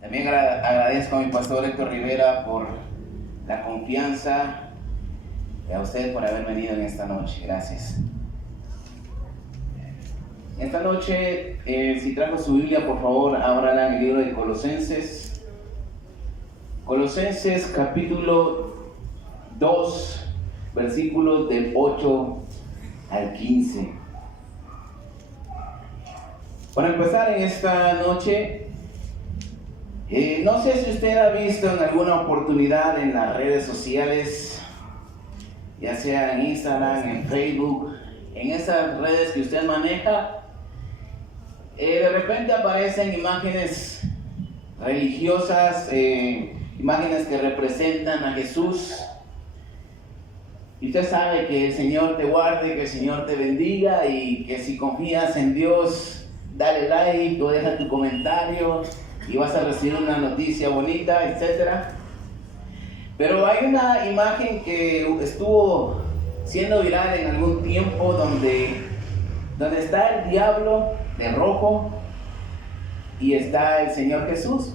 También agradezco a mi pastor Héctor Rivera por la confianza y a ustedes por haber venido en esta noche. Gracias. Esta noche, si trajo su Biblia, por favor, ábrala en el libro de Colosenses. Colosenses capítulo 2, versículos del 8 al 15. Para empezar en esta noche, no sé si usted ha visto en alguna oportunidad en las redes sociales, ya sea en Instagram, en Facebook, en esas redes que usted maneja, de repente aparecen imágenes religiosas, imágenes que representan a Jesús. Y usted sabe que el Señor te guarde, que el Señor te bendiga y que si confías en Dios, dale like o deja tu comentario y vas a recibir una noticia bonita, etc. Pero hay una imagen que estuvo siendo viral en algún tiempo donde está el diablo de rojo y está el Señor Jesús.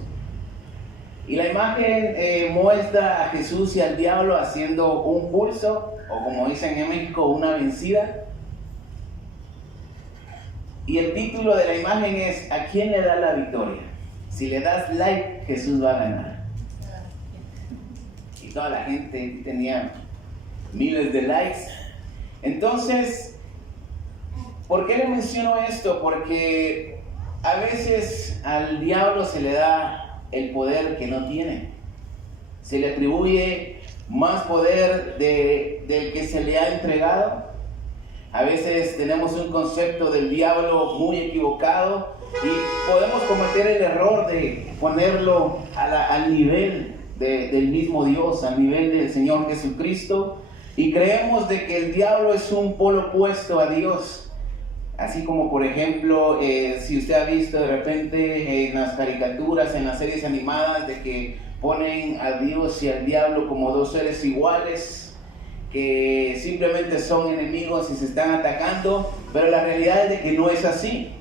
Y la imagen muestra a Jesús y al diablo haciendo un pulso, o como dicen en México, una vencida. Y el título de la imagen es: ¿a quién le da la victoria? Si le das like, Jesús va a ganar. Y toda la gente tenía miles de likes. Entonces, ¿por qué le menciono esto? Porque a veces al diablo se le da el poder que no tiene. Se le atribuye más poder del que se le ha entregado. A veces tenemos un concepto del diablo muy equivocado y podemos cometer el error de ponerlo al nivel del mismo Dios, al nivel del Señor Jesucristo, y creemos de que el diablo es un polo opuesto a Dios. Así como, por ejemplo, si usted ha visto de repente en las caricaturas, en las series animadas, de que ponen a Dios y al diablo como dos seres iguales, que simplemente son enemigos y se están atacando, pero la realidad es de que no es así.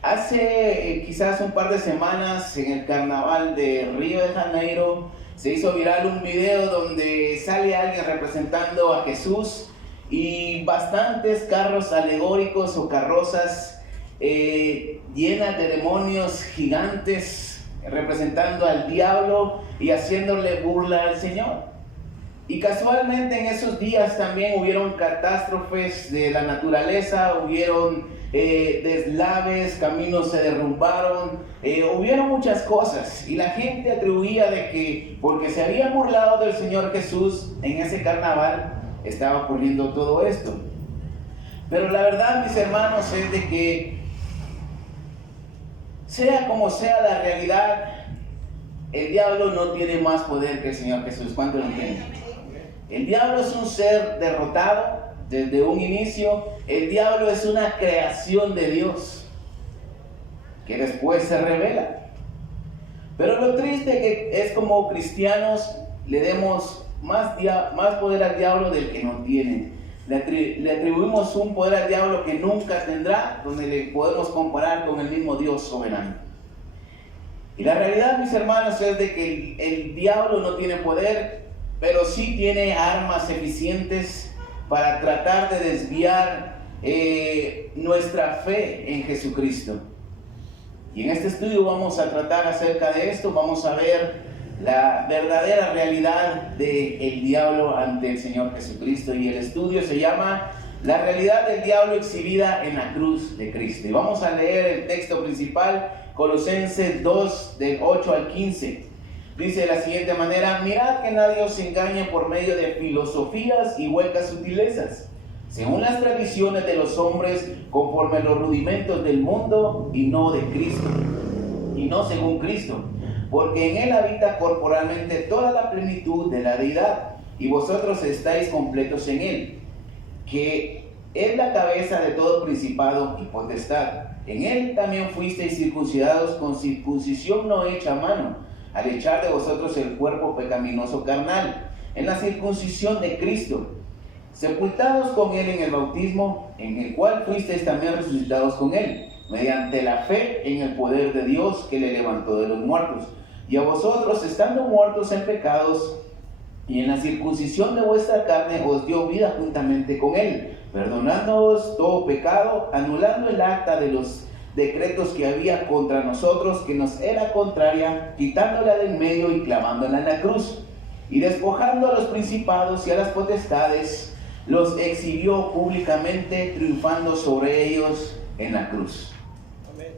Hace quizás un par de semanas, en el carnaval de Río de Janeiro, se hizo viral un video donde sale alguien representando a Jesús y bastantes carros alegóricos o carrozas llenas de demonios gigantes representando al diablo y haciéndole burla al Señor. Y casualmente en esos días también hubieron catástrofes de la naturaleza, hubieron deslaves, caminos se derrumbaron, hubieron muchas cosas, y la gente atribuía de que porque se había burlado del Señor Jesús en ese carnaval, estaba ocurriendo todo esto. Pero la verdad, mis hermanos, es de que sea como sea la realidad, el diablo no tiene más poder que el Señor Jesús. ¿Cuánto lo entienden? El diablo es un ser derrotado desde un inicio. El diablo es una creación de Dios que después se revela. Pero lo triste que es, como cristianos le demos más poder al diablo del que no tiene. Le atribuimos un poder al diablo que nunca tendrá, donde le podemos comparar con el mismo Dios soberano. Y la realidad, mis hermanos, es de que el diablo no tiene poder, pero sí tiene armas eficientes para tratar de desviar nuestra fe en Jesucristo. Y en este estudio vamos a tratar acerca de esto. Vamos a ver la verdadera realidad del diablo ante el Señor Jesucristo. Y el estudio se llama La realidad del diablo exhibida en la cruz de Cristo. Y vamos a leer el texto principal, Colosenses 2, del 8 al 15. Dice de la siguiente manera: mirad que nadie os engañe por medio de filosofías y huecas sutilezas, según las tradiciones de los hombres, conforme a los rudimentos del mundo, y no de Cristo, y no según Cristo, porque en él habita corporalmente toda la plenitud de la deidad, y vosotros estáis completos en él, que es la cabeza de todo principado y potestad. En él también fuisteis circuncidados con circuncisión no hecha a mano, al echar de vosotros el cuerpo pecaminoso carnal, en la circuncisión de Cristo, sepultados con él en el bautismo, en el cual fuisteis también resucitados con él, mediante la fe en el poder de Dios que le levantó de los muertos, Y a vosotros, estando muertos en pecados y en la circuncisión de vuestra carne, os dio vida juntamente con él, perdonándoos todo pecado, anulando el acta de los decretos que había contra nosotros, que nos era contraria, quitándola de en medio y clavándola en la cruz. Y despojando a los principados y a las potestades, los exhibió públicamente, triunfando sobre ellos en la cruz. Amén.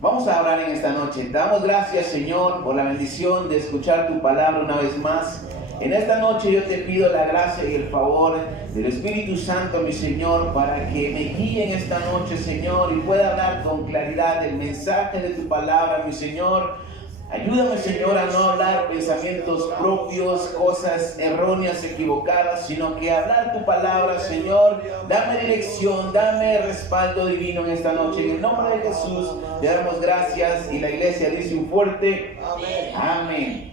Vamos a orar en esta noche. Te damos gracias, Señor, por la bendición de escuchar tu palabra una vez más. En esta noche yo te pido la gracia y el favor del Espíritu Santo, mi Señor, para que me guíe en esta noche, Señor, y pueda hablar con claridad el mensaje de tu palabra, mi Señor. Ayúdame, Señor, a no hablar pensamientos propios, cosas erróneas, equivocadas, sino que hablar tu palabra, Señor. Dame dirección, dame respaldo divino en esta noche. En el nombre de Jesús te damos gracias, y la iglesia dice un fuerte amén. Amén.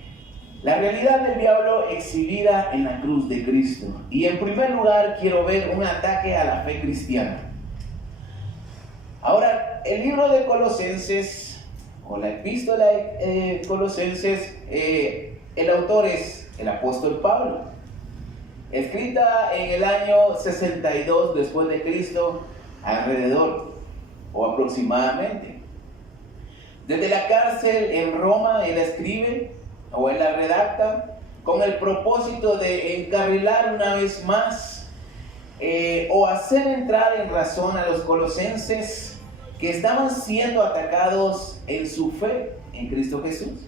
La realidad del diablo exhibida en la cruz de Cristo. Y en primer lugar quiero ver un ataque a la fe cristiana. Ahora, el libro de Colosenses, o la epístola de Colosenses, el autor es el apóstol Pablo, escrita en el año 62 después de Cristo, alrededor o aproximadamente. Desde la cárcel en Roma él escribe, o él la redacta, con el propósito de encarrilar una vez más o hacer entrar en razón a los colosenses que estaban siendo atacados en su fe en Cristo Jesús.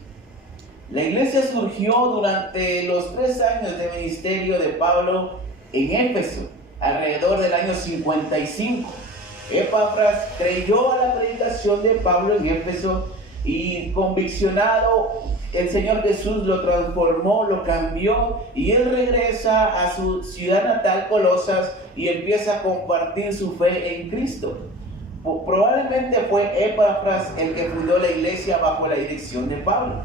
La iglesia surgió durante los 3 años de ministerio de Pablo en Éfeso, alrededor del año 55. Epafras creyó a la predicación de Pablo en Éfeso y, conviccionado, el Señor Jesús lo transformó, lo cambió, y él regresa a su ciudad natal, Colosas, y empieza a compartir su fe en Cristo. Probablemente fue Epafras el que fundó la iglesia bajo la dirección de Pablo.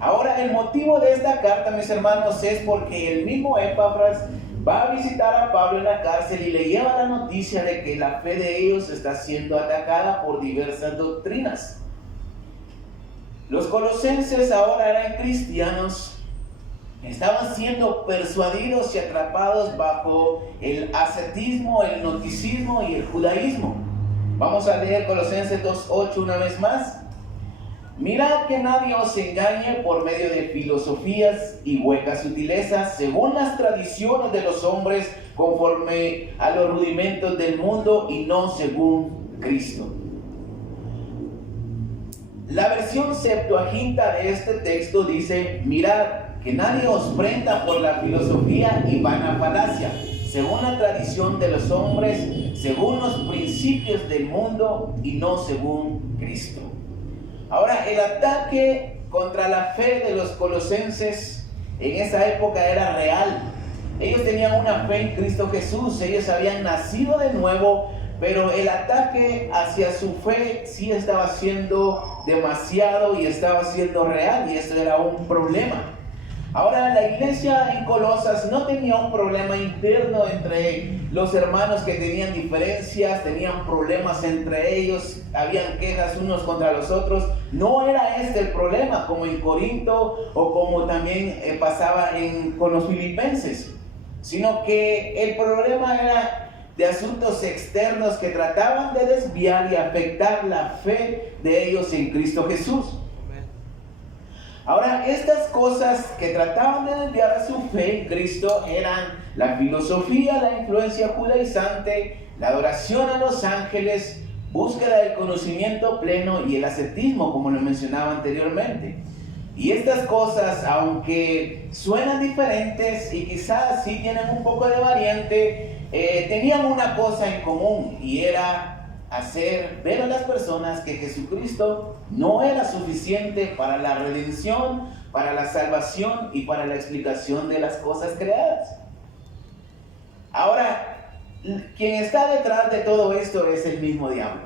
Ahora, el motivo de esta carta, mis hermanos, es porque el mismo Epafras va a visitar a Pablo en la cárcel y le lleva la noticia de que la fe de ellos está siendo atacada por diversas doctrinas. Los colosenses ahora eran cristianos, estaban siendo persuadidos y atrapados bajo el ascetismo, el gnosticismo y el judaísmo. Vamos a leer Colosenses 2:8 una vez más. Mirad que nadie os engañe por medio de filosofías y huecas sutilezas, según las tradiciones de los hombres, conforme a los rudimentos del mundo y no según Cristo. La versión Septuaginta de este texto dice: mirad que nadie os prenda por la filosofía y vana falacia, según la tradición de los hombres, según los principios del mundo y no según Cristo. Ahora, el ataque contra la fe de los colosenses en esa época era real. Ellos tenían una fe en Cristo Jesús, ellos habían nacido de nuevo, pero el ataque hacia su fe sí estaba siendo demasiado y estaba siendo real, y eso era un problema. Ahora, la iglesia en Colosas no tenía un problema interno entre los hermanos que tenían diferencias, tenían problemas entre ellos, habían quejas unos contra los otros. No era este el problema, como en Corinto o como también pasaba con los filipenses, sino que el problema era de asuntos externos que trataban de desviar y afectar la fe de ellos en Cristo Jesús. Ahora, estas cosas que trataban de desviar a su fe en Cristo eran la filosofía, la influencia judaizante, la adoración a los ángeles, búsqueda del conocimiento pleno y el ascetismo, como lo mencionaba anteriormente. Y estas cosas, aunque suenan diferentes y quizás sí tienen un poco de variante, tenían una cosa en común, y era hacer ver a las personas que Jesucristo no era suficiente para la redención, para la salvación y para la explicación de las cosas creadas. Ahora, quien está detrás de todo esto es el mismo diablo,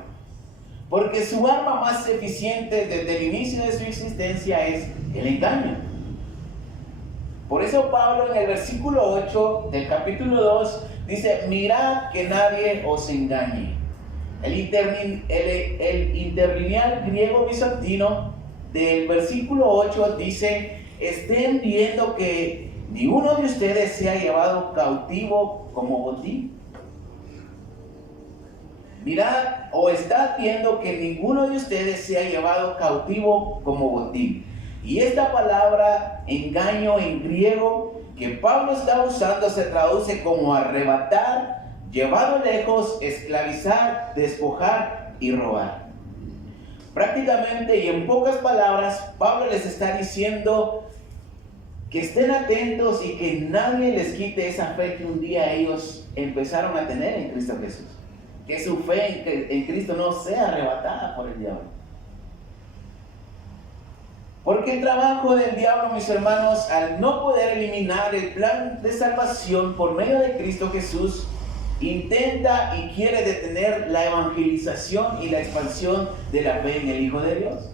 porque su arma más eficiente desde el inicio de su existencia es el engaño. Por eso Pablo en el versículo 8 del capítulo 2 dice: mirad que nadie os engañe. El interlineal griego bizantino del versículo 8 dice: estén viendo que ninguno de ustedes sea llevado cautivo como botín. Mirad, o estad viendo que ninguno de ustedes sea llevado cautivo como botín. Y esta palabra engaño en griego que Pablo está usando se traduce como arrebatar, llevado lejos, esclavizar, despojar y robar. Prácticamente y en pocas palabras, Pablo les está diciendo que estén atentos y que nadie les quite esa fe que un día ellos empezaron a tener en Cristo Jesús. Que su fe en Cristo no sea arrebatada por el diablo. Porque el trabajo del diablo, mis hermanos, al no poder eliminar el plan de salvación por medio de Cristo Jesús, intenta y quiere detener la evangelización y la expansión de la fe en el Hijo de Dios.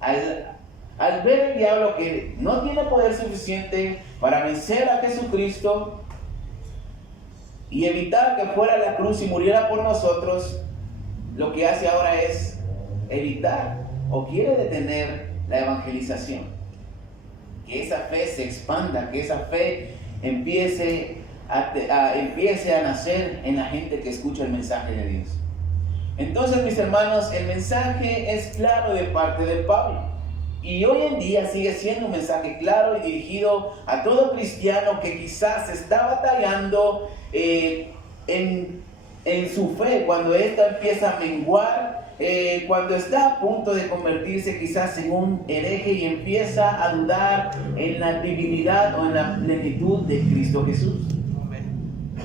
Al ver el diablo que no tiene poder suficiente para vencer a Jesucristo y evitar que fuera a la cruz y muriera por nosotros, lo que hace ahora es evitar o quiere detener la evangelización. Que esa fe se expanda, que esa fe empiece a nacer en la gente que escucha el mensaje de Dios. Entonces, mis hermanos, el mensaje es claro de parte de Pablo. Y hoy en día sigue siendo un mensaje claro y dirigido a todo cristiano que quizás está batallando en su fe, cuando ésta empieza a menguar, cuando está a punto de convertirse quizás en un hereje y empieza a dudar en la divinidad o en la plenitud de Cristo Jesús.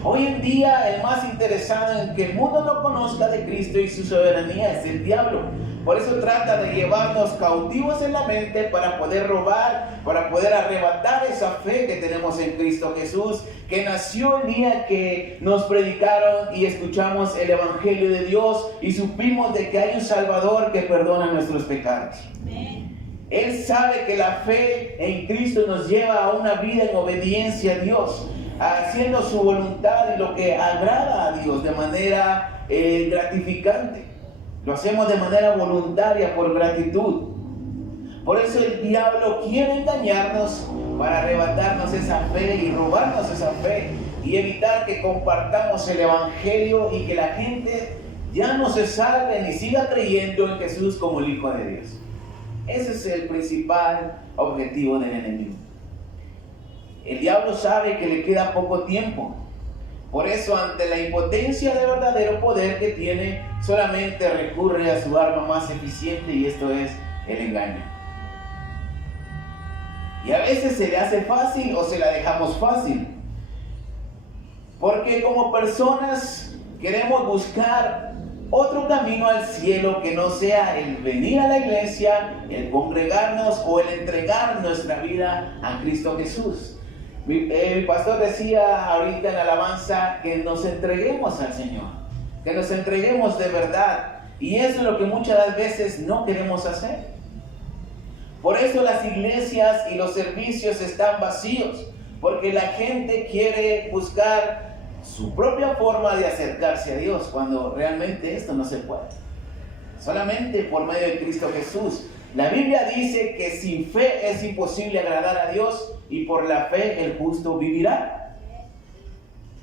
Hoy en día el más interesado en que el mundo no conozca de Cristo y su soberanía es el diablo. Por eso trata de llevarnos cautivos en la mente para poder robar, para poder arrebatar esa fe que tenemos en Cristo Jesús, que nació el día que nos predicaron y escuchamos el Evangelio de Dios y supimos de que hay un Salvador que perdona nuestros pecados. Él sabe que la fe en Cristo nos lleva a una vida en obediencia a Dios, haciendo su voluntad y lo que agrada a Dios de manera gratificante. Lo hacemos de manera voluntaria, por gratitud. Por eso el diablo quiere engañarnos para arrebatarnos esa fe y robarnos esa fe y evitar que compartamos el Evangelio y que la gente ya no se salve ni siga creyendo en Jesús como el Hijo de Dios. Ese es el principal objetivo del enemigo. El diablo sabe que le queda poco tiempo. Por eso, ante la impotencia de verdadero poder que tiene, solamente recurre a su arma más eficiente, y esto es el engaño. Y a veces se le hace fácil o se la dejamos fácil. Porque como personas queremos buscar otro camino al cielo que no sea el venir a la iglesia, el congregarnos o el entregar nuestra vida a Cristo Jesús. El pastor decía ahorita en la alabanza que nos entreguemos al Señor, que nos entreguemos de verdad, y eso es lo que muchas veces no queremos hacer. Por eso las iglesias y los servicios están vacíos, porque la gente quiere buscar su propia forma de acercarse a Dios, cuando realmente esto no se puede. Solamente por medio de Cristo Jesús. La Biblia dice que sin fe es imposible agradar a Dios, y por la fe el justo vivirá.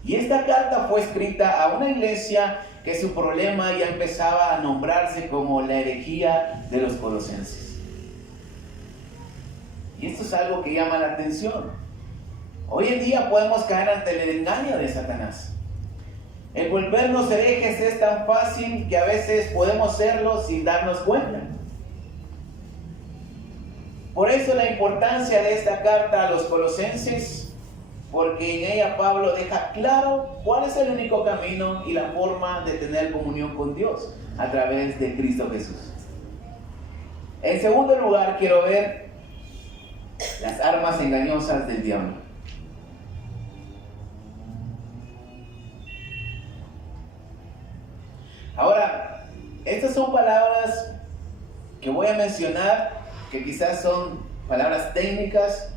Y esta carta fue escrita a una iglesia que su problema ya empezaba a nombrarse como la herejía de los colosenses. Y esto es algo que llama la atención. Hoy en día podemos caer ante el engaño de Satanás. El volvernos herejes es tan fácil que a veces podemos serlo sin darnos cuenta. Por eso la importancia de esta carta a los colosenses, porque en ella Pablo deja claro cuál es el único camino y la forma de tener comunión con Dios a través de Cristo Jesús. En segundo lugar, quiero ver las armas engañosas del diablo. Ahora, estas son palabras que voy a mencionar, que quizás son palabras técnicas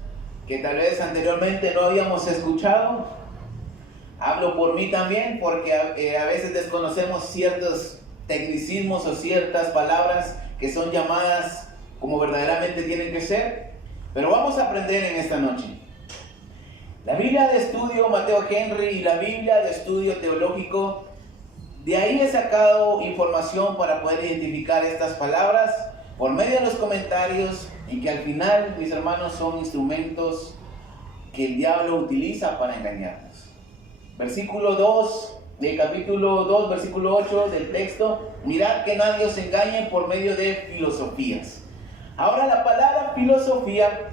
que tal vez anteriormente no habíamos escuchado. Hablo por mí también, porque a veces desconocemos ciertos tecnicismos o ciertas palabras que son llamadas como verdaderamente tienen que ser. Pero vamos a aprender en esta noche. La Biblia de estudio Mateo Henry y la Biblia de estudio teológico, de ahí he sacado información para poder identificar estas palabras por medio de los comentarios, y que al final, mis hermanos, son instrumentos que el diablo utiliza para engañarnos. Versículo 2 del capítulo 2, versículo 8 del texto: mirad que nadie os engañe por medio de filosofías. Ahora, la palabra filosofía,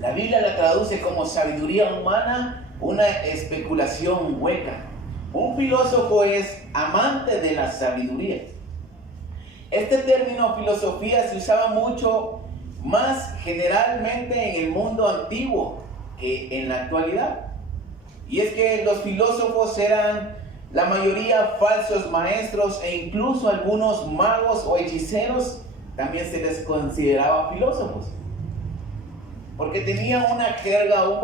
la Biblia la traduce como sabiduría humana, una especulación hueca. Un filósofo es amante de la sabiduría. Este término filosofía se usaba mucho más generalmente en el mundo antiguo que en la actualidad. Y es que los filósofos eran la mayoría falsos maestros, e incluso algunos magos o hechiceros también se les consideraba filósofos, porque tenían una jerga, un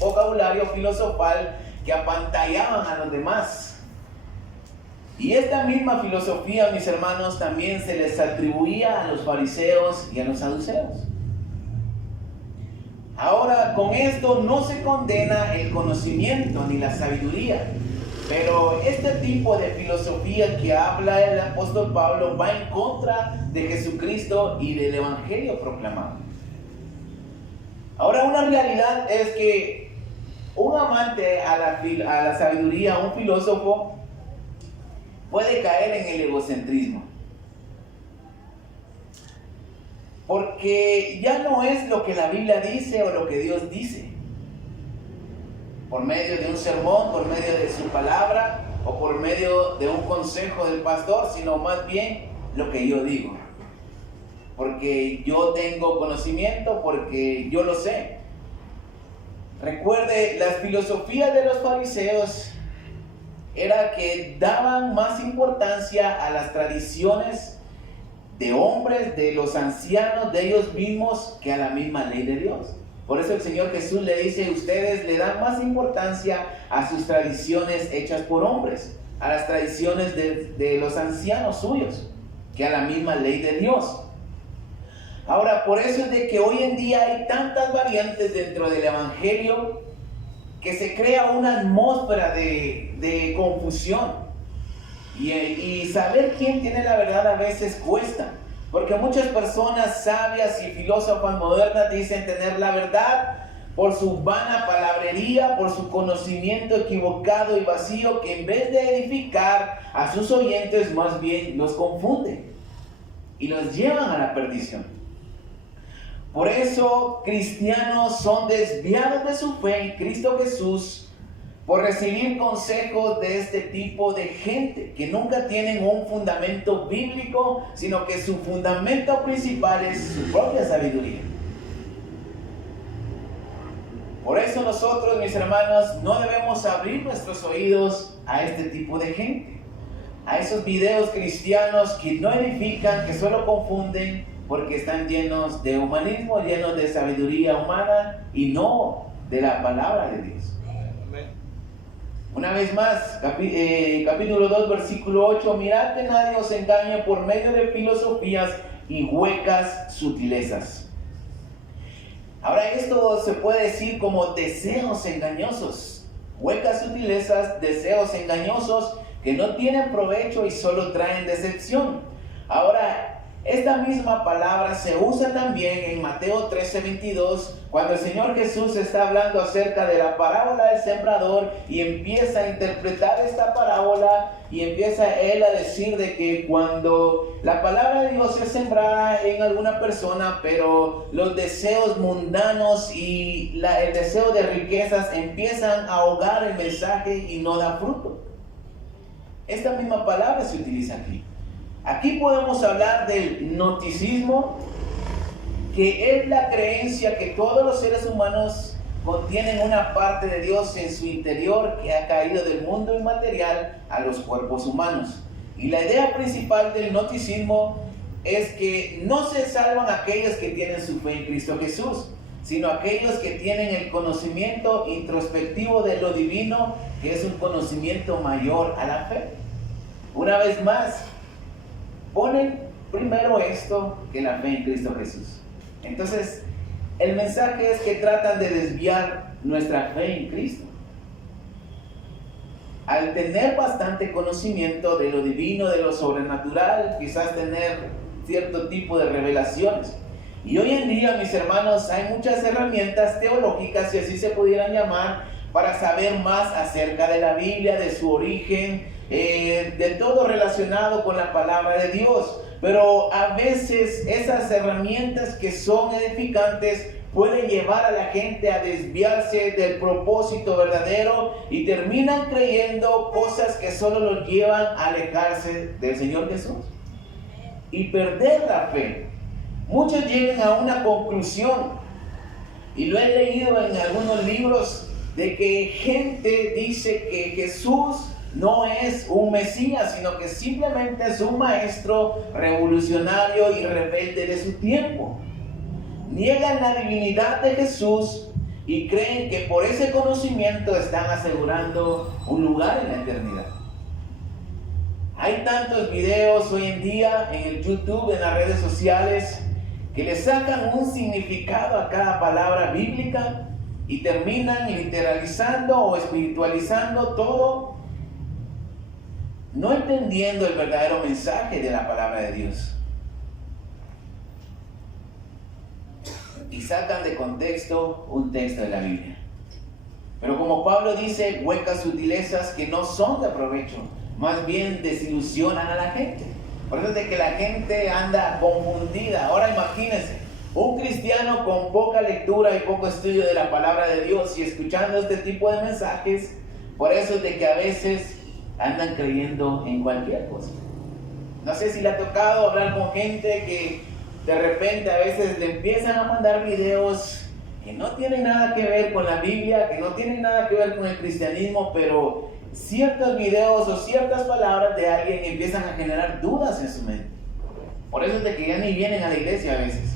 vocabulario filosofal que apantallaban a los demás. Y esta misma filosofía, mis hermanos, también se les atribuía a los fariseos y a los saduceos. Ahora, con esto no se condena el conocimiento ni la sabiduría, pero este tipo de filosofía que habla el apóstol Pablo va en contra de Jesucristo y del evangelio proclamado. Ahora, una realidad es que un amante a la sabiduría, un filósofo, puede caer en el egocentrismo, porque ya no es lo que la Biblia dice o lo que Dios dice, por medio de un sermón, por medio de su palabra o por medio de un consejo del pastor, sino más bien lo que yo digo, porque yo tengo conocimiento, porque yo lo sé. Recuerde, las filosofías de los fariseos era que daban más importancia a las tradiciones de hombres, de los ancianos, de ellos mismos, que a la misma ley de Dios. Por eso el Señor Jesús le dice: ustedes le dan más importancia a sus tradiciones hechas por hombres, a las tradiciones de los ancianos suyos, que a la misma ley de Dios. Ahora, por eso es de que hoy en día hay tantas variantes dentro del evangelio, que se crea una atmósfera de confusión, y saber quién tiene la verdad a veces cuesta, porque muchas personas sabias y filósofas modernas dicen tener la verdad por su vana palabrería, por su conocimiento equivocado y vacío, que en vez de edificar a sus oyentes, más bien los confunde y los llevan a la perdición. Por eso cristianos son desviados de su fe en Cristo Jesús por recibir consejos de este tipo de gente que nunca tienen un fundamento bíblico, sino que su fundamento principal es su propia sabiduría. Por eso nosotros, mis hermanos, no debemos abrir nuestros oídos a este tipo de gente, a esos videos cristianos que no edifican, que solo confunden, porque están llenos de humanismo, llenos de sabiduría humana y no de la palabra de Dios. Una vez más, capítulo 2, versículo 8: mirad que nadie os engañe por medio de filosofías y huecas sutilezas. Ahora, esto se puede decir como deseos engañosos, huecas sutilezas, deseos engañosos que no tienen provecho y solo traen decepción. Ahora, esta misma palabra se usa también en Mateo 13:22, cuando el Señor Jesús está hablando acerca de la parábola del sembrador y empieza a interpretar esta parábola, y empieza él a decir de que cuando la palabra de Dios es sembrada en alguna persona, pero los deseos mundanos y el deseo de riquezas empiezan a ahogar el mensaje y no da fruto. Esta misma palabra se utiliza aquí. Aquí podemos hablar del gnosticismo, que es la creencia que todos los seres humanos contienen una parte de Dios en su interior que ha caído del mundo inmaterial a los cuerpos humanos. Y la idea principal del gnosticismo es que no se salvan aquellos que tienen su fe en Cristo Jesús, sino aquellos que tienen el conocimiento introspectivo de lo divino, que es un conocimiento mayor a la fe. Una vez más, ponen primero esto que la fe en Cristo Jesús. Entonces, el mensaje es que tratan de desviar nuestra fe en Cristo. Al tener bastante conocimiento de lo divino, de lo sobrenatural, quizás tener cierto tipo de revelaciones. Y hoy en día, mis hermanos, hay muchas herramientas teológicas, si así se pudieran llamar, para saber más acerca de la Biblia, de su origen, de todo relacionado con la palabra de Dios. Pero a veces esas herramientas que son edificantes pueden llevar a la gente a desviarse del propósito verdadero y terminan creyendo cosas que solo los llevan a alejarse del Señor Jesús y perder la fe. Muchos llegan a una conclusión, y lo he leído en algunos libros, de que gente dice que Jesús no es un Mesías, sino que simplemente es un maestro revolucionario y rebelde de su tiempo. Niegan la divinidad de Jesús y creen que por ese conocimiento están asegurando un lugar en la eternidad. Hay tantos videos hoy en día en el YouTube, en las redes sociales, que le sacan un significado a cada palabra bíblica y terminan literalizando o espiritualizando todo, no entendiendo el verdadero mensaje de la palabra de Dios. Y sacan de contexto un texto de la Biblia. Pero como Pablo dice, huecas sutilezas que no son de provecho, más bien desilusionan a la gente. Por eso es de que la gente anda confundida. Ahora imagínense, un cristiano con poca lectura y poco estudio de la palabra de Dios y escuchando este tipo de mensajes, por eso es de que a veces andan creyendo en cualquier cosa. No sé si le ha tocado hablar con gente que de repente a veces le empiezan a mandar videos que no tienen nada que ver con la Biblia, que no tienen nada que ver con el cristianismo, pero ciertos videos o ciertas palabras de alguien empiezan a generar dudas en su mente. Por eso es de que ya ni vienen a la iglesia a veces.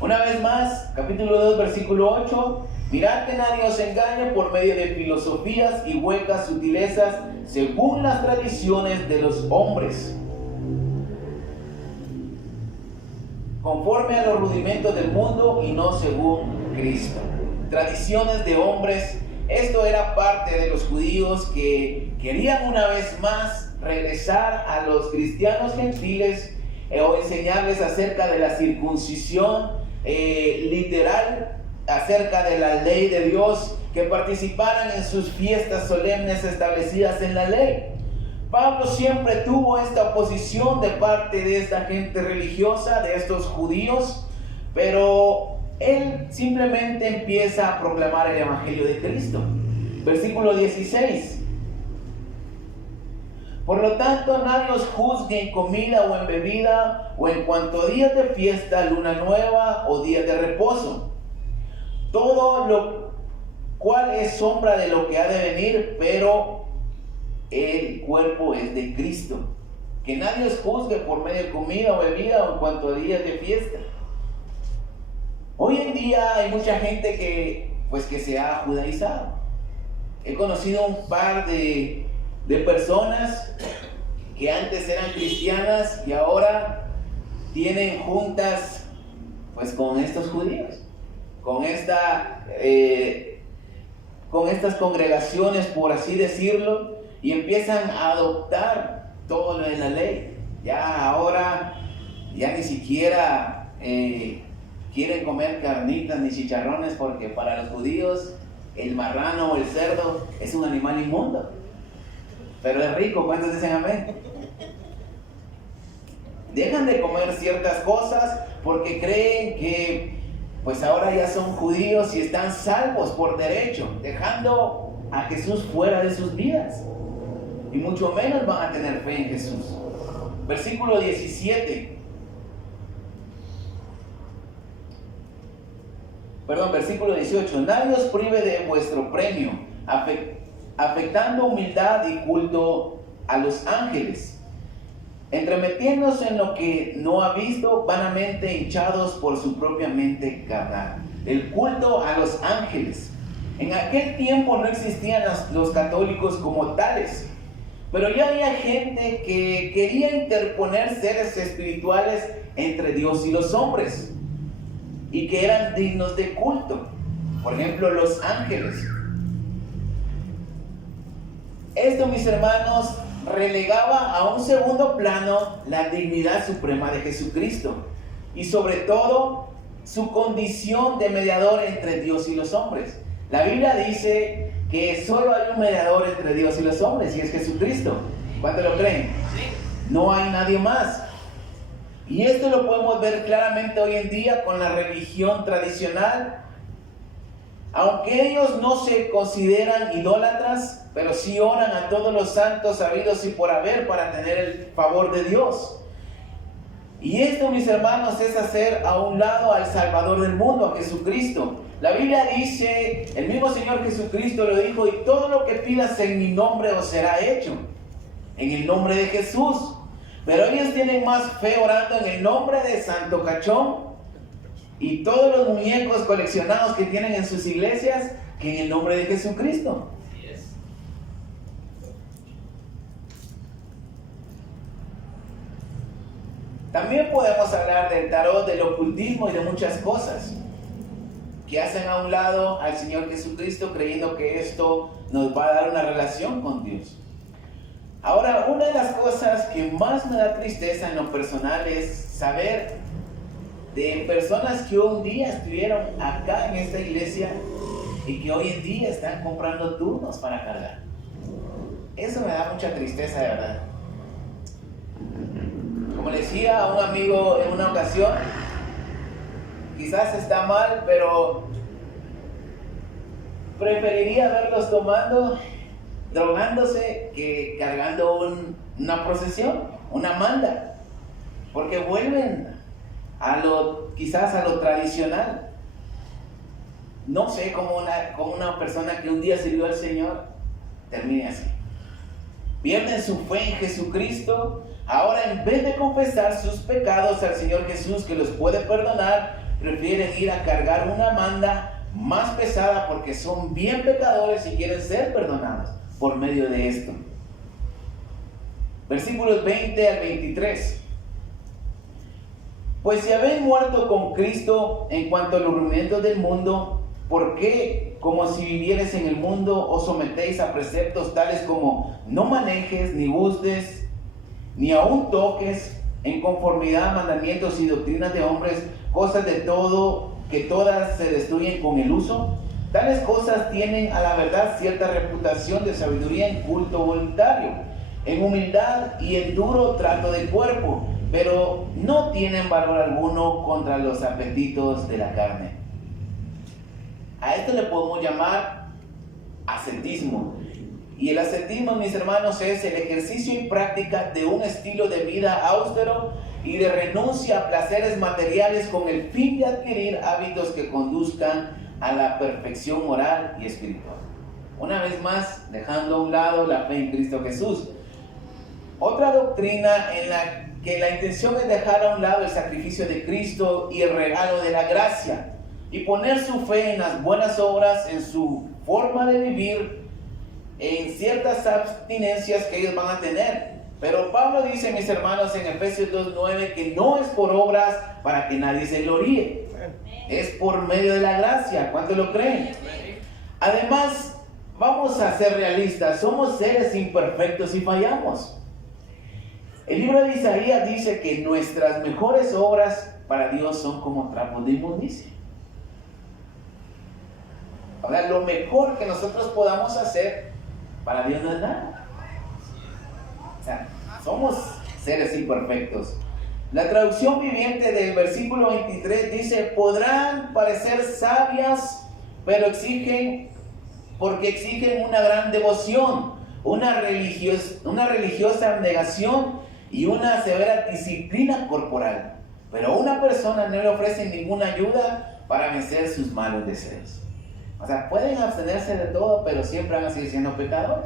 Una vez más, capítulo 2, versículo 8. Mirad que nadie os engañe por medio de filosofías y huecas sutilezas, según las tradiciones de los hombres, conforme a los rudimentos del mundo y no según Cristo. Tradiciones de hombres. Esto era parte de los judíos que querían una vez más regresar a los cristianos gentiles o enseñarles acerca de la circuncisión literal, acerca de la ley de Dios, que participaran en sus fiestas solemnes establecidas en la ley. Pablo siempre tuvo esta oposición de parte de esta gente religiosa, de estos judíos, pero él simplemente empieza a proclamar el evangelio de Cristo. Versículo 16. Por lo tanto, nadie os juzgue en comida o en bebida, o en cuanto a días de fiesta, luna nueva o días de reposo. Todo lo cual es sombra de lo que ha de venir, pero el cuerpo es de Cristo. Que nadie os juzgue por medio de comida o bebida, o en cuanto a días de fiesta. Hoy en día hay mucha gente que se ha judaizado. He conocido un par de personas que antes eran cristianas y ahora tienen juntas pues con estos judíos, con estas congregaciones, por así decirlo, y empiezan a adoptar todo lo de la ley. Ya ahora ya ni siquiera quieren comer carnitas ni chicharrones, porque para los judíos el marrano o el cerdo es un animal inmundo. Pero es rico, ¿cuántos dicen amén? Dejan de comer ciertas cosas porque creen que pues ahora ya son judíos y están salvos por derecho, dejando a Jesús fuera de sus vidas. Y mucho menos van a tener fe en Jesús. Versículo 17. Versículo 18. Nadie os prive de vuestro premio, afectando humildad y culto a los ángeles, entremetiéndose en lo que no ha visto, vanamente hinchados por su propia mente carnal. El culto a los ángeles. En aquel tiempo no existían los católicos como tales, Pero ya había gente que quería interponer seres espirituales entre Dios y los hombres y que eran dignos de culto. Por ejemplo, los ángeles. Esto, mis hermanos, relegaba a un segundo plano la dignidad suprema de Jesucristo y sobre todo su condición de mediador entre Dios y los hombres. La Biblia dice que solo hay un mediador entre Dios y los hombres y es Jesucristo. ¿Cuántos lo creen? No hay nadie más. Y esto lo podemos ver claramente hoy en día con la religión tradicional. Aunque ellos no se consideran idólatras, pero sí oran a todos los santos habidos y por haber para tener el favor de Dios. Y esto, mis hermanos, es hacer a un lado al Salvador del mundo, a Jesucristo. La Biblia dice, el mismo Señor Jesucristo lo dijo, y todo lo que pidas en mi nombre os será hecho. En el nombre de Jesús. Pero ellos tienen más fe orando en el nombre de Santo Cachón y todos los muñecos coleccionados que tienen en sus iglesias que en el nombre de Jesucristo. También podemos hablar del tarot, del ocultismo y de muchas cosas que hacen a un lado al Señor Jesucristo creyendo que esto nos va a dar una relación con Dios. Ahora, una de las cosas que más me da tristeza en lo personal es saber de personas que un día estuvieron acá en esta iglesia y que hoy en día están comprando turnos para cargar. Eso me da mucha tristeza, de verdad. Como le decía a un amigo en una ocasión, quizás está mal, pero preferiría verlos tomando, drogándose, que cargando una procesión, una manda, porque vuelven quizás a lo tradicional. No sé cómo una persona que un día sirvió al Señor termine así. Pierden su fe en Jesucristo. Ahora, en vez de confesar sus pecados al Señor Jesús, que los puede perdonar, prefieren ir a cargar una manda más pesada porque son bien pecadores y quieren ser perdonados por medio de esto. Versículos 20 al 23. Pues si habéis muerto con Cristo en cuanto a los rudimentos del mundo, ¿por qué, como si vivierais en el mundo, os sometéis a preceptos tales como no manejes, ni gustes, ni aun toques, en conformidad a mandamientos y doctrinas de hombres, cosas de todo, que todas se destruyen con el uso? Tales cosas tienen a la verdad cierta reputación de sabiduría en culto voluntario, en humildad y en duro trato del cuerpo, pero no tienen valor alguno contra los apetitos de la carne. A esto le podemos llamar ascetismo. Y el ascetismo, mis hermanos, es el ejercicio y práctica de un estilo de vida austero y de renuncia a placeres materiales con el fin de adquirir hábitos que conduzcan a la perfección moral y espiritual. Una vez más, dejando a un lado la fe en Cristo Jesús. Otra doctrina en la que la intención es dejar a un lado el sacrificio de Cristo y el regalo de la gracia y poner su fe en las buenas obras, en su forma de vivir, en ciertas abstinencias que ellos van a tener. Pero Pablo dice, mis hermanos, en Efesios 2:9, que no es por obras para que nadie se gloríe, es por medio de la gracia. ¿Cuántos lo creen? Además, vamos a ser realistas, somos seres imperfectos y fallamos. El libro de Isaías dice que nuestras mejores obras para Dios son como trapos de inmundicia. Ahora, lo mejor que nosotros podamos hacer para Dios no es nada. O sea, somos seres imperfectos. La traducción viviente del versículo 23 dice: podrán parecer sabias, pero exigen una gran devoción, una religiosa abnegación y una severa disciplina corporal. Pero a una persona no le ofrecen ninguna ayuda para vencer sus malos deseos. O sea, pueden abstenerse de todo, pero siempre van a seguir siendo pecadores.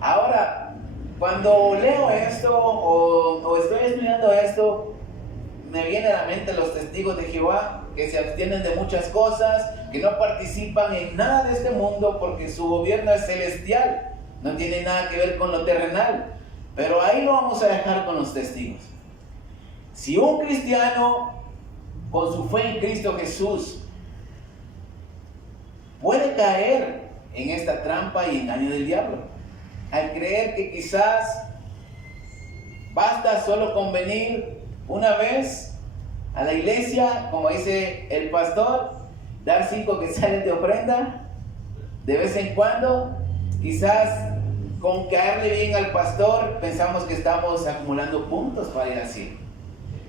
Ahora, cuando leo esto o estoy estudiando esto, me viene a la mente los testigos de Jehová que se abstienen de muchas cosas, que no participan en nada de este mundo porque su gobierno es celestial, no tiene nada que ver con lo terrenal. Pero ahí lo vamos a dejar con los testigos. Si un cristiano con su fe en Cristo Jesús puede caer en esta trampa y engaño del diablo, al creer que quizás basta solo con venir una vez a la iglesia, como dice el pastor, dar 5 quetzales de ofrenda de vez en cuando, quizás con caerle bien al pastor pensamos que estamos acumulando puntos para ir así.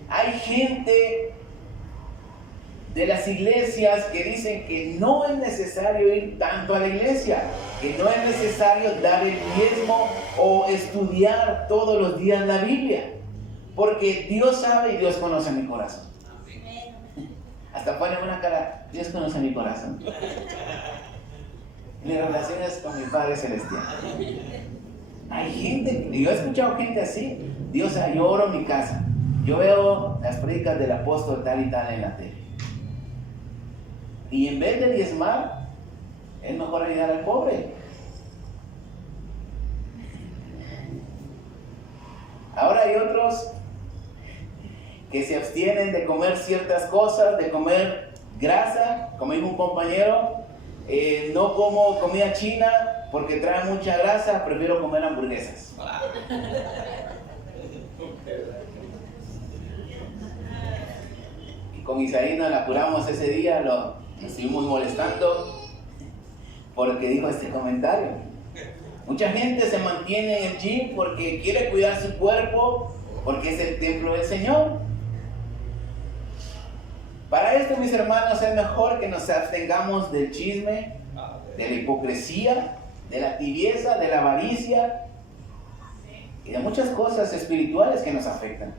Hay gente de las iglesias que dicen que no es necesario ir tanto a la iglesia, que no es necesario dar el diezmo o estudiar todos los días la Biblia, porque Dios sabe y Dios conoce mi corazón. Hasta ponen una cara, Dios conoce mi corazón. Mi relación es con mi Padre Celestial. Hay gente, yo he escuchado gente así, Dios, yo oro en mi casa, yo veo las predicas del apóstol tal y tal en la tele, y en vez de diezmar, es mejor ayudar al pobre. Ahora hay otros que se abstienen de comer ciertas cosas, de comer grasa, como dijo un compañero, no como comida china porque trae mucha grasa, prefiero comer hamburguesas. Y con Isaí nos la apuramos ese día, lo estuvimos molestando porque dijo este comentario. Mucha gente se mantiene en el gym porque quiere cuidar su cuerpo, porque es el templo del Señor. Para esto, mis hermanos, es mejor que nos abstengamos del chisme, de la hipocresía, de la tibieza, de la avaricia y de muchas cosas espirituales que nos afectan.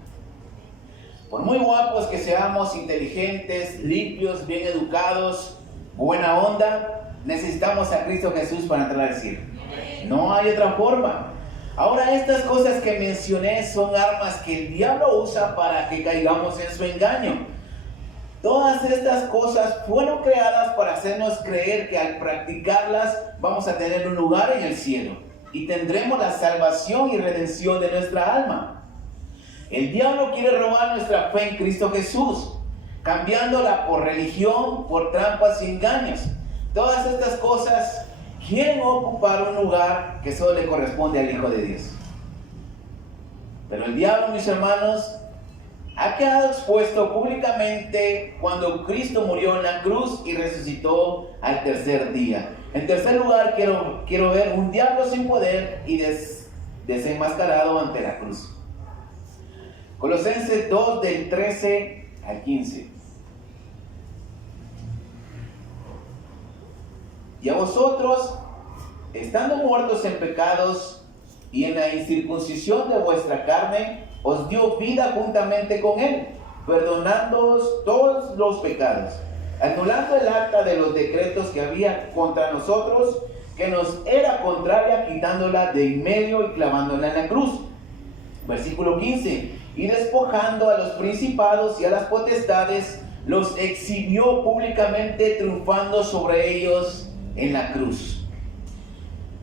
Por muy guapos que seamos, inteligentes, limpios, bien educados, buena onda, necesitamos a Cristo Jesús para entrar al cielo. No hay otra forma. Ahora, estas cosas que mencioné son armas que el diablo usa para que caigamos en su engaño. Todas estas cosas fueron creadas para hacernos creer que al practicarlas vamos a tener un lugar en el cielo y tendremos la salvación y redención de nuestra alma. El diablo quiere robar nuestra fe en Cristo Jesús, cambiándola por religión, por trampas y engaños. Todas estas cosas quieren ocupar un lugar que solo le corresponde al Hijo de Dios. Pero el diablo, mis hermanos, ha quedado expuesto públicamente cuando Cristo murió en la cruz y resucitó al tercer día. En tercer lugar, quiero ver un diablo sin poder y desenmascarado ante la cruz. Colosenses 2, del 13 al 15. Y a vosotros, estando muertos en pecados y en la incircuncisión de vuestra carne, os dio vida juntamente con él, perdonándoos todos los pecados, anulando el acta de los decretos que había contra nosotros, que nos era contraria, quitándola de en medio y clavándola en la cruz. Versículo 15. Y despojando a los principados y a las potestades, los exhibió públicamente, triunfando sobre ellos en la cruz.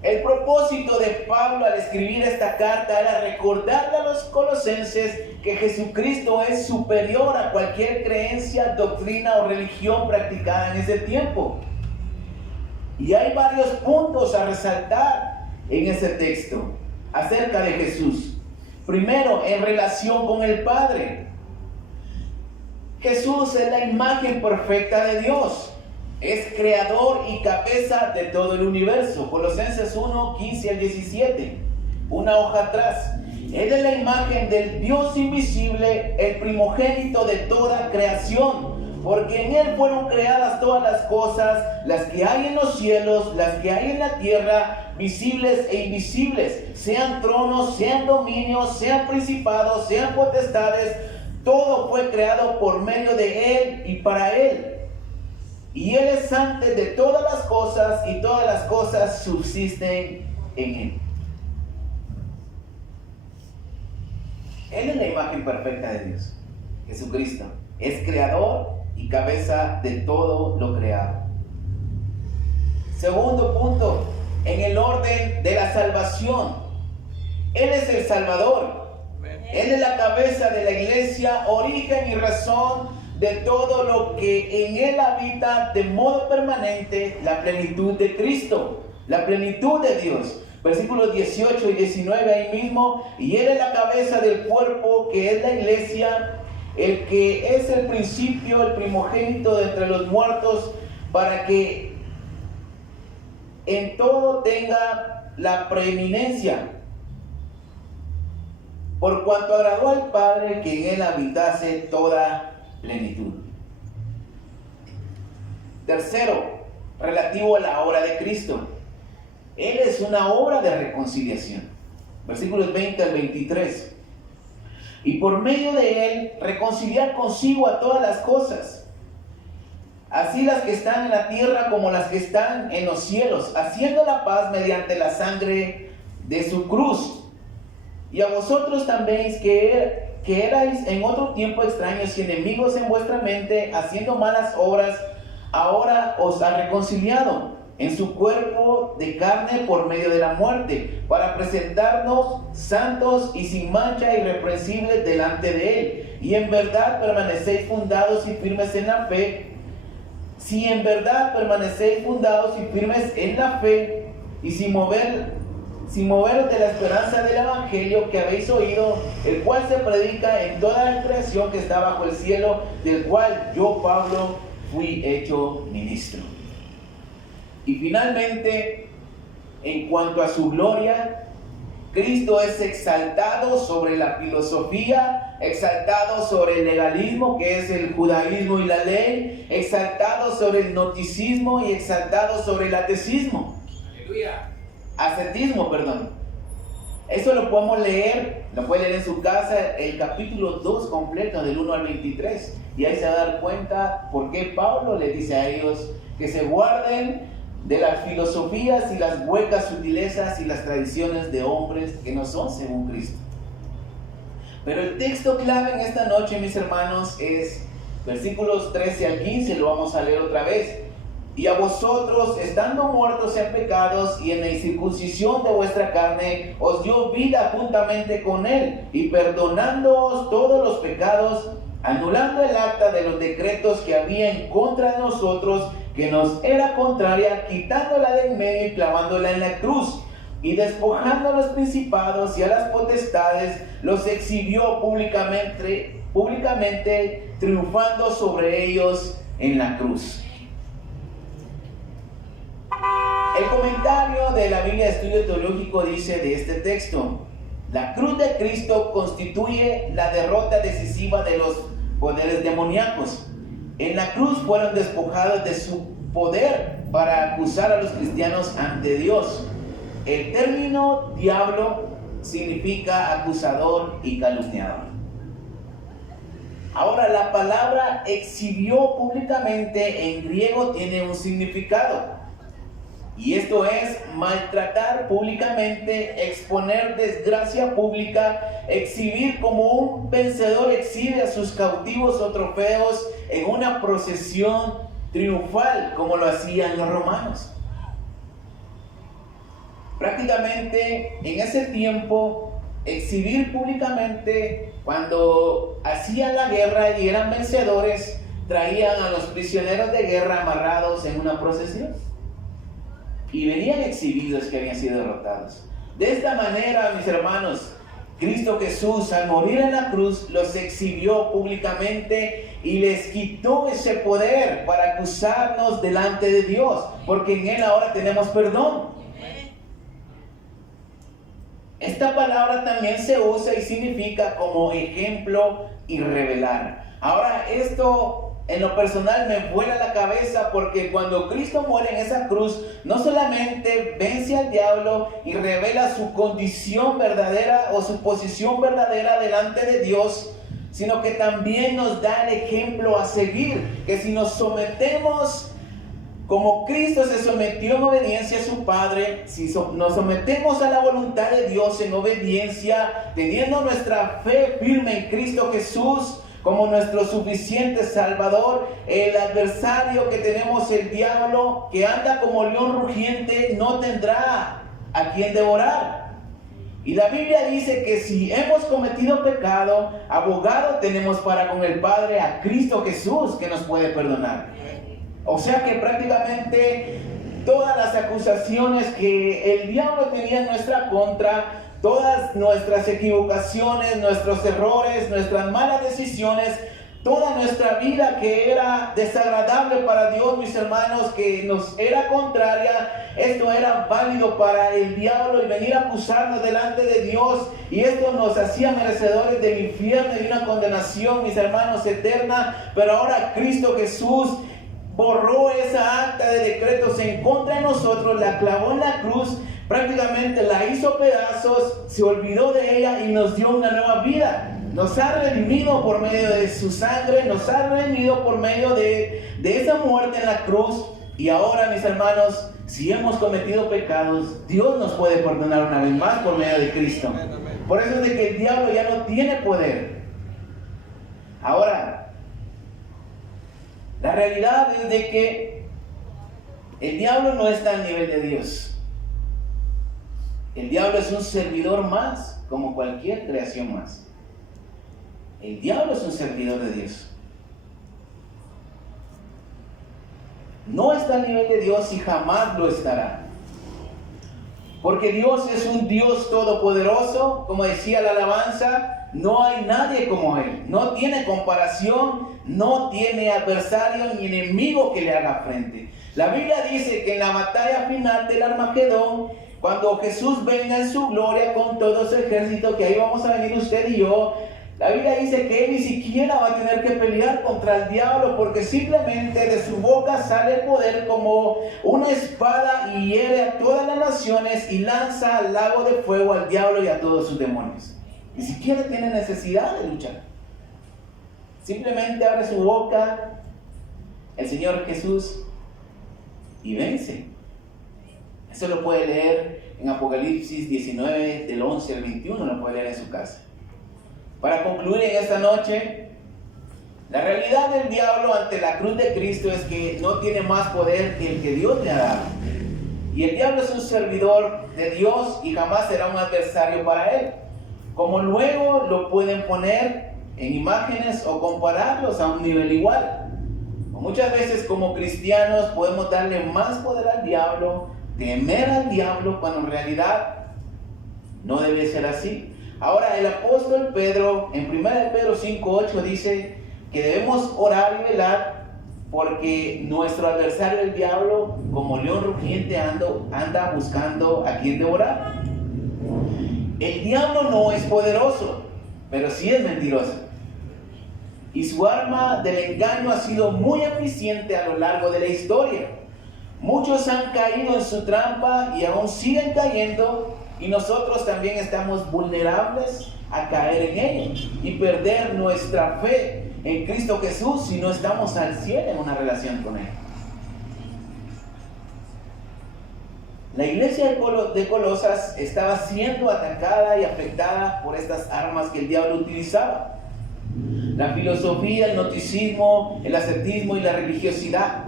El propósito de Pablo al escribir esta carta era recordarle a los colosenses que Jesucristo es superior a cualquier creencia, doctrina o religión practicada en ese tiempo. Y hay varios puntos a resaltar en ese texto acerca de Jesús. Primero, en relación con el Padre. Jesús es la imagen perfecta de Dios. Es creador y cabeza de todo el universo. Colosenses 1, 15 al 17. Una hoja atrás. Él es la imagen del Dios invisible, el primogénito de toda creación. Porque en Él fueron creadas todas las cosas, las que hay en los cielos, las que hay en la tierra, visibles e invisibles. Sean tronos, sean dominios, sean principados, sean potestades. Todo fue creado por medio de Él y para Él. Y Él es antes de todas las cosas y todas las cosas subsisten en Él. Él es la imagen perfecta de Dios. Jesucristo es creador y cabeza de todo lo creado. Segundo punto, en el orden de la salvación. Él es el Salvador. Él es la cabeza de la iglesia, origen y razón de todo lo que en Él habita de modo permanente la plenitud de Cristo, la plenitud de Dios. Versículos 18 y 19 ahí mismo. Y Él es la cabeza del cuerpo que es la iglesia, el que es el principio, el primogénito de entre los muertos, para que en todo tenga la preeminencia. Por cuanto agradó al Padre que en Él habitase toda plenitud. Tercero, relativo a la obra de Cristo. Él es una obra de reconciliación. Versículos 20 al 23. Y por medio de Él reconciliar consigo a todas las cosas, así las que están en la tierra como las que están en los cielos, haciendo la paz mediante la sangre de su cruz. Y a vosotros también que erais en otro tiempo extraños y enemigos en vuestra mente, haciendo malas obras, ahora os ha reconciliado en su cuerpo de carne por medio de la muerte, para presentarnos santos y sin mancha irreprensibles delante de Él. Y en verdad permanecéis fundados y firmes en la fe. Si en verdad permanecéis fundados y firmes en la fe, y sin moveros de la esperanza del Evangelio que habéis oído, el cual se predica en toda la creación que está bajo el cielo, del cual yo, Pablo, fui hecho ministro. Y finalmente, en cuanto a su gloria, Cristo es exaltado sobre la filosofía, exaltado sobre el legalismo, que es el judaísmo y la ley, exaltado sobre el gnosticismo y exaltado sobre el ateísmo. Aleluya. Ascetismo, perdón. Eso lo podemos leer, lo puede leer en su casa, el capítulo 2 completo, del 1 al 23. Y ahí se va a dar cuenta por qué Pablo le dice a ellos que se guarden de las filosofías y las huecas sutilezas y las tradiciones de hombres que no son según Cristo. Pero el texto clave en esta noche, mis hermanos, es versículos 13 al 15, lo vamos a leer otra vez. Y a vosotros, estando muertos en pecados y en la incircuncisión de vuestra carne, os dio vida juntamente con Él, y perdonándoos todos los pecados, anulando el acta de los decretos que había en contra de nosotros, que nos era contraria, quitándola de en medio y clavándola en la cruz. Y despojando a los principados y a las potestades, los exhibió públicamente, triunfando sobre ellos en la cruz. El comentario de la Biblia de Estudio Teológico dice de este texto: la cruz de Cristo constituye la derrota decisiva de los poderes demoníacos. En la cruz fueron despojados de su poder para acusar a los cristianos ante Dios. El término diablo significa acusador y calumniador. Ahora, la palabra exhibió públicamente en griego tiene un significado. Y esto es maltratar públicamente, exponer desgracia pública, exhibir como un vencedor exhibe a sus cautivos o trofeos en una procesión triunfal, como lo hacían los romanos. Prácticamente en ese tiempo, exhibir públicamente, cuando hacían la guerra y eran vencedores, traían a los prisioneros de guerra amarrados en una procesión. Y venían exhibidos que habían sido derrotados. De esta manera, mis hermanos, Cristo Jesús, al morir en la cruz, los exhibió públicamente y les quitó ese poder para acusarnos delante de Dios, porque en Él ahora tenemos perdón. Esta palabra también se usa y significa como ejemplo y revelar. Ahora, esto en lo personal me vuela la cabeza, porque cuando Cristo muere en esa cruz, no solamente vence al diablo y revela su condición verdadera o su posición verdadera delante de Dios, sino que también nos da el ejemplo a seguir, que si nos sometemos como Cristo se sometió en obediencia a su Padre, si nos sometemos a la voluntad de Dios en obediencia, teniendo nuestra fe firme en Cristo Jesús, como nuestro suficiente Salvador. El adversario que tenemos, el diablo, que anda como león rugiente, no tendrá a quien devorar. Y la Biblia dice que si hemos cometido pecado, abogado tenemos para con el Padre a Cristo Jesús, que nos puede perdonar. O sea que prácticamente todas las acusaciones que el diablo tenía en nuestra contra, todas nuestras equivocaciones, nuestros errores, nuestras malas decisiones, toda nuestra vida que era desagradable para Dios, mis hermanos, que nos era contraria, esto era válido para el diablo y venir a acusarnos delante de Dios, y esto nos hacía merecedores del infierno y de una condenación, mis hermanos, eterna. Pero ahora Cristo Jesús borró esa acta de decretos en contra de nosotros, la clavó en la cruz, prácticamente la hizo pedazos, se olvidó de ella y nos dio una nueva vida. Nos ha redimido por medio de su sangre, nos ha redimido por medio de esa muerte en la cruz. Y ahora, mis hermanos, si hemos cometido pecados, Dios nos puede perdonar una vez más por medio de Cristo. Por eso es de que el diablo ya no tiene poder. Ahora, la realidad es de que el diablo no está al nivel de Dios. El diablo es un servidor más, como cualquier creación más. El diablo es un servidor de Dios. No está al nivel de Dios y jamás lo estará. Porque Dios es un Dios todopoderoso, como decía la alabanza, no hay nadie como Él. No tiene comparación, no tiene adversario ni enemigo que le haga frente. La Biblia dice que en la batalla final del Armagedón, cuando Jesús venga en su gloria con todo su ejército, que ahí vamos a venir usted y yo, la Biblia dice que Él ni siquiera va a tener que pelear contra el diablo, porque simplemente de su boca sale poder como una espada y hiere a todas las naciones y lanza al lago de fuego al diablo y a todos sus demonios. Ni siquiera tiene necesidad de luchar. Simplemente abre su boca el Señor Jesús y vence. Eso lo puede leer en Apocalipsis 19, del 11 al 21, lo puede leer en su casa. Para concluir en esta noche, la realidad del diablo ante la cruz de Cristo es que no tiene más poder que el que Dios le ha dado. Y el diablo es un servidor de Dios y jamás será un adversario para él. Como luego lo pueden poner en imágenes o compararlos a un nivel igual. O muchas veces como cristianos podemos darle más poder al diablo, temer al diablo, cuando en realidad no debe ser así. Ahora el apóstol Pedro, en 1 Pedro 5:8 dice que debemos orar y velar porque nuestro adversario el diablo, como león rugiente, anda buscando a quien devorar. El diablo no es poderoso, pero sí es mentiroso. Y su arma del engaño ha sido muy eficiente a lo largo de la historia. Muchos han caído en su trampa y aún siguen cayendo. Y nosotros también estamos vulnerables a caer en ello y perder nuestra fe en Cristo Jesús si no estamos al 100 en una relación con Él. La iglesia de Colosas estaba siendo atacada y afectada por estas armas que el diablo utilizaba. La filosofía, el gnosticismo, el ascetismo y la religiosidad,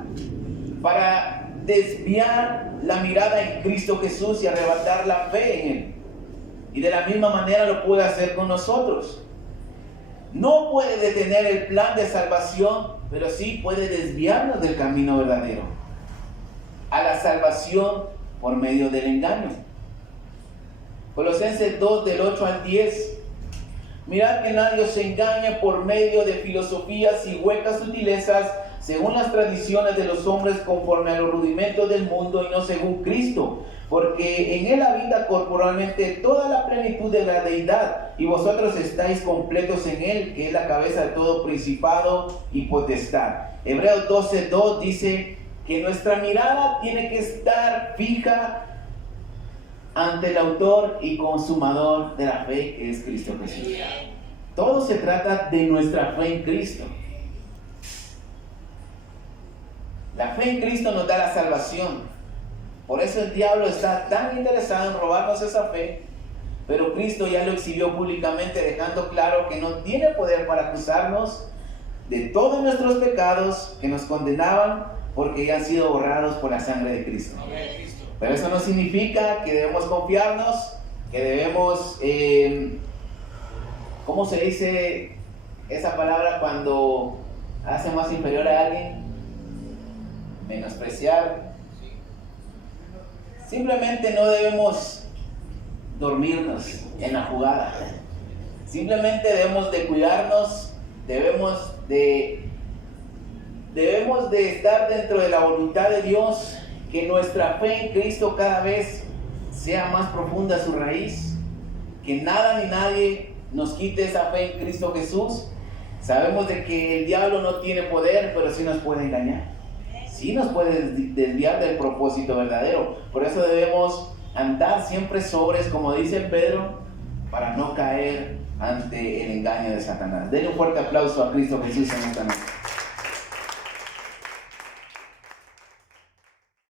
para desviar la mirada en Cristo Jesús y arrebatar la fe en Él. Y de la misma manera lo puede hacer con nosotros. No puede detener el plan de salvación, pero sí puede desviarnos del camino verdadero a la salvación por medio del engaño. Colosenses 2, del 8 al 10. Mirad que nadie os engañe por medio de filosofías y huecas sutilezas, según las tradiciones de los hombres, conforme a los rudimentos del mundo y no según Cristo, porque en Él habita corporalmente toda la plenitud de la deidad, y vosotros estáis completos en Él, que es la cabeza de todo principado y potestad. Hebreos 12:2 dice que nuestra mirada tiene que estar fija ante el autor y consumador de la fe, que es Cristo Jesús. Todo se trata de nuestra fe en Cristo. La fe en Cristo nos da la salvación. Por eso el diablo está tan interesado en robarnos esa fe, pero Cristo ya lo exhibió públicamente, dejando claro que no tiene poder para acusarnos de todos nuestros pecados que nos condenaban, porque ya han sido borrados por la sangre de Cristo. Pero eso no significa que debemos confiarnos, que debemos, ¿cómo se dice esa palabra cuando hace más inferior a alguien? Menospreciar. Simplemente no debemos dormirnos en la jugada. Simplemente debemos de cuidarnos, debemos de estar dentro de la voluntad de Dios, que nuestra fe en Cristo cada vez sea más profunda su raíz, que nada ni nadie nos quite esa fe en Cristo Jesús. Sabemos de que el diablo no tiene poder, pero sí nos puede engañar, sí nos puede desviar del propósito verdadero. Por eso debemos andar siempre sobres, como dice Pedro, para no caer ante el engaño de Satanás. Denle un fuerte aplauso a Cristo Jesús en esta noche.